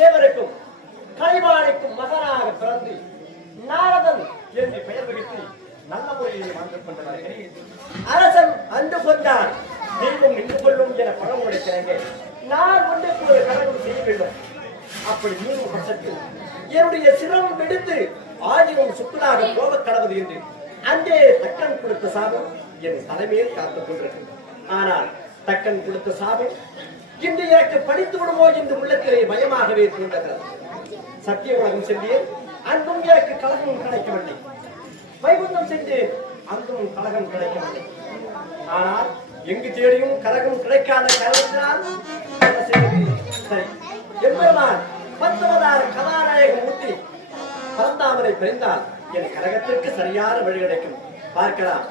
தேவருக்கும் கலைவாணிக்கும் மகனாக பிறந்து நாரதன் என்று பெயர் வைத்து நல்ல முறையில் வாழ்ந்து கொண்டார்கள். அரசன் அன்று கொண்டான், தெய்வம் நின்று கொள்ளும் என பணம் உடைக்கிறாங்க. நான் ஒன்றுக்கு ஒரு கடவுள் செய்ய வேண்டும். அப்படி நீங்கும் பட்சத்தில் என்னுடைய சிரம் வெடித்து 1000 சுக்குலாக போக கடவுள் என்று அன்றே தக்கன் கொடுத்த சாபம் என் தலைமையில் காத்துக் கொண்டது. ஆனால் தக்கன் கொடுத்த சாபம் இன்று எனக்கு படித்து விடுமோ என்று உள்ளத்திலே பயமாகவே தோன்றுகிறது. சத்திய உலகம் சென்றேன், அன்றும் எனக்கு கலகம் கிடைக்கவில்லை. வைகுந்தம் சென்றேன், அன்றும் கலகம் கிடைக்கவில்லை. ஆனால் எங்கு தேடியும் கலகம் கிடைக்காத காரணத்தினால் சரி என்பதுதான் 19 கதாநாயகம் ஊட்டி பரந்தாமரை பிரிந்தால் என் கழகத்திற்கு சரியான வழி கிடைக்கும். பார்க்கலாம்.